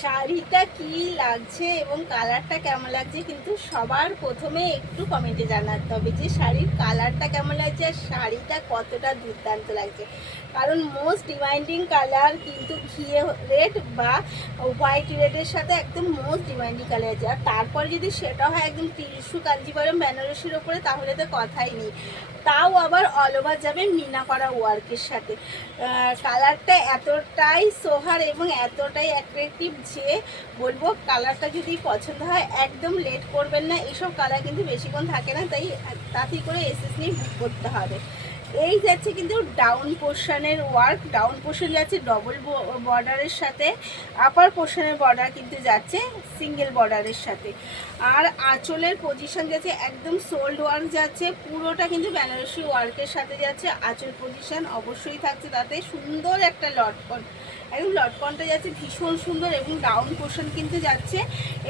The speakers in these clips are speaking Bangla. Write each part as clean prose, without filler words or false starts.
শাড়িটা কি লাগছে এবং কালারটা কেমন লাগছে কিন্তু সবার প্রথমে একটু কমেন্টে জানাতে হবে যে শাড়ির কালারটা কেমন লাগছে আর শাড়িটা কতটা দুর্দান্ত লাগছে। কারণ মোস্ট ডিমান্ডিং কালার কিন্তু ঘিয়ে রেড বা হোয়াইট রেডের সাথে একদম মোস্ট ডিমান্ডিং কালার আছে। আর তারপরে যদি সেটা হয় একদম টিস্যু কাঞ্জিভারম বেনারসির ওপরে, তাহলে তো কথাই নেই। তাও আবার অল ওভার যাবে মিনা করা ওয়ার্কের সাথে। কালারটা এতটাই সোহার এবং এতটাই অ্যাট্রাকটিভ যে বলবো, কালারটা যদি পছন্দ হয় একদম লেট করবেন না। এইসব কালার কিন্তু বেশিক্ষণ থাকে না, তাই তাড়াতাড়ি করে এসএস নিয়ে বুক করতে হবে। এই যাচ্ছে কিন্তু ডাউন পোর্শনের ওয়ার্ক, ডাউন পোর্শন যাচ্ছে ডবল বর্ডারের সাথে, আপার পোর্শনের বর্ডার কিন্তু যাচ্ছে সিঙ্গেল বর্ডারের সাথে। আর আঁচলের পজিশন যাচ্ছে একদম সোল্ড ওয়ার্ক যাচ্ছে, পুরোটা কিন্তু বেনারসি ওয়ার্কের সাথে যাচ্ছে। আঁচল পজিশন অবশ্যই থাকছে, তাতে সুন্দর একটা লটকন, একদম লটকনটা যাচ্ছে ভীষণ সুন্দর। এবং ডাউন পোর্শন কিন্তু যাচ্ছে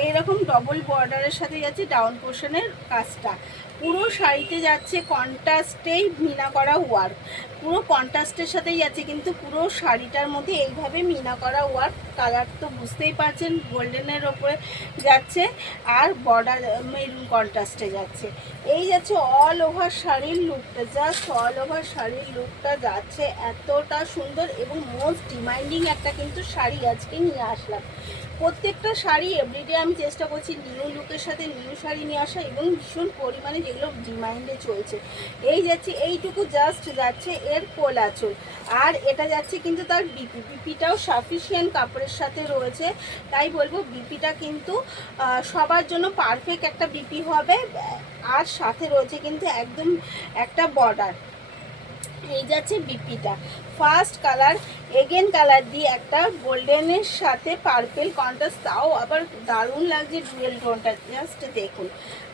এইরকম ডবল বর্ডারের সাথে যাচ্ছে ডাউন পোর্শনের কাজটা। পুরো শাড়িতে যাচ্ছে কন্ট্রাস্টেই মিনা করা ওয়ার্ক, পুরো কন্ট্রাস্টের সাথেই যাচ্ছে কিন্তু পুরো শাড়িটার মধ্যে এইভাবে মিনা করা ওয়ার্ক। কালার তো বুঝতেই পারছেন, গোল্ডেনের ওপরে যাচ্ছে আর বর্ডার মেরুন কন্ট্রাস্টে যাচ্ছে। এই যাচ্ছে অল ওভার শাড়ির লুকটা, জাস্ট অল ওভার শাড়ির লুকটা যাচ্ছে এতটা সুন্দর। এবং মোস্ট ডিমান্ডিং একটা কিন্তু শাড়ি আজকে নিয়ে আসলাম। প্রত্যেকটা শাড়ি এভরিডে আমি চেষ্টা করছি নিউ লুকের সাথে নিউ শাড়ি নিয়ে আসা, এবং ভীষণ পরিমাণে যেগুলো ডিমান্ডে চলছে। এই যাচ্ছে এইটুকু জাস্ট যাচ্ছে এর কোল আঁচল, আর এটা যাচ্ছে কিন্তু তার বিপিটাও সাফিসিয়েন্ট কাপড়ের সাথে রয়েছে। তাই বলবো বিপিটা কিন্তু সবার জন্য পারফেক্ট একটা বিপি হবে। আর সাথে রয়েছে কিন্তু একদম একটা বর্ডার। এই যাচ্ছে বিপিটা ফার্স্ট কালার, এগেন কালার দিয়ে একটা গোল্ডেনের সাথে পার্পেল কন্ট্রাস্ট, তাও আবার দারুণ লাগছে ডুয়েল টোনটা, জাস্ট দেখুন।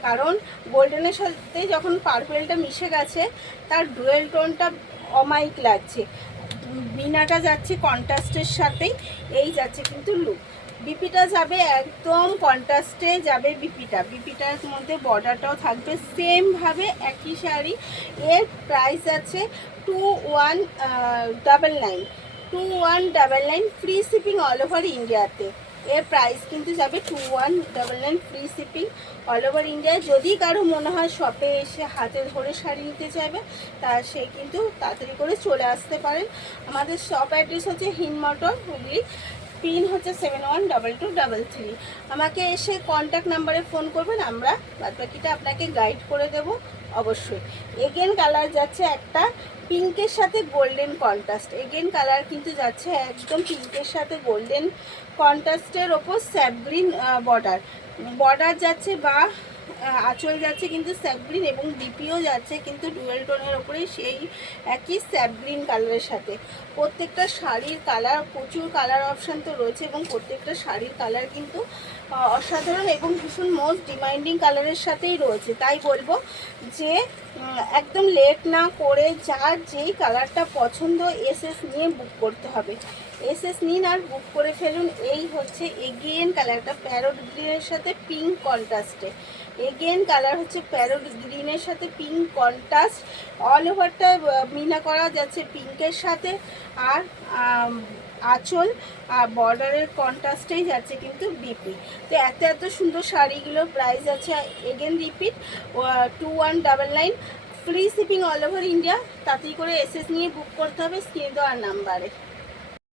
কারণ গোল্ডেনের সাথে যখন পার্পেলটা মিশে গেছে তার ডুয়েল টোনটা অমাইক লাগছে। মিনাটা যাচ্ছে কন্ট্রাস্টের সাথেই। এই যাচ্ছে কিন্তু লুক, বিপিটা যাবে একদম কন্ট্রাস্টে যাবে। বিপিটার মধ্যে বর্ডারটাও থাকবে সেমভাবে একই শাড়ি। এর প্রাইস আছে 2199, 2199 ফ্রি শিপিং অল ওভার ইন্ডিয়াতে। এর প্রাইস কিন্তু যাবে 2199 free shipping all over India. যদি কারো মনে হয় শপে এসে হাতে ধরে শাড়ি নিতে চাইবে, তা সে কিন্তু তাড়াতাড়ি করে চলে আসতে পারেন। আমাদের শপ অ্যাড্রেস হচ্ছে হিনমটর, হুগলি, পিন হচ্ছে 712233। আমাকে এসে কন্ট্যাক্ট নাম্বারে ফোন করবেন, আমরা বাদবাকিটা আপনাকে গাইড করে দেব অবশ্যই। এগেন কালার যাচ্ছে একটা পিঙ্কের সাথে গোল্ডেন কন্ট্রাস্ট, এগেন কালার কিন্তু যাচ্ছে একদম পিঙ্কের সাথে গোল্ডেন কন্ট্রাস্টের ওপর স্যাপ গ্রিন বর্ডার যাচ্ছে বা আঁচল যাচ্ছে কিন্তু স্যাপ গ্রিন, এবং বিপিও যাচ্ছে কিন্তু ডুয়েল টোনের ওপরেই সেই একই স্যাপ গ্রিন কালারের সাথে। প্রত্যেকটা শাড়ির কালার, প্রচুর কালার অপশান তো রয়েছে, এবং প্রত্যেকটা শাড়ির কালার কিন্তু অসাধারণ এবং ভীষণ মোস্ট ডিমান্ডিং কালারের সাথেই রয়েছে। তাই বলবো যে একদম লেট না করে যার যেই কালারটা পছন্দ এসএস নিয়ে বুক করতে হবে। এসএস নিন আর বুক করে ফেলুন। এই হচ্ছে এগেন কালারটা প্যারোট গ্রিনের সাথে পিঙ্ক কন্ট্রাস্টে, এগেন কালার হচ্ছে প্যারোট গ্রিনের সাথে পিঙ্ক কন্ট্রাস্ট। অল ওভারটা মিনা করা যাচ্ছে পিঙ্কের সাথে, আর আঁচল আর বর্ডারের কন্ট্রাস্টেই যাচ্ছে কিন্তু বিপি। তো এত সুন্দর শাড়িগুলো প্রাইস আছে again repeat 2199 free shipping all over India. তাড়াতাড়ি করে এসএস নিয়ে বুক করতে হবে স্ক্রিনে দেওয়ার নাম্বারে।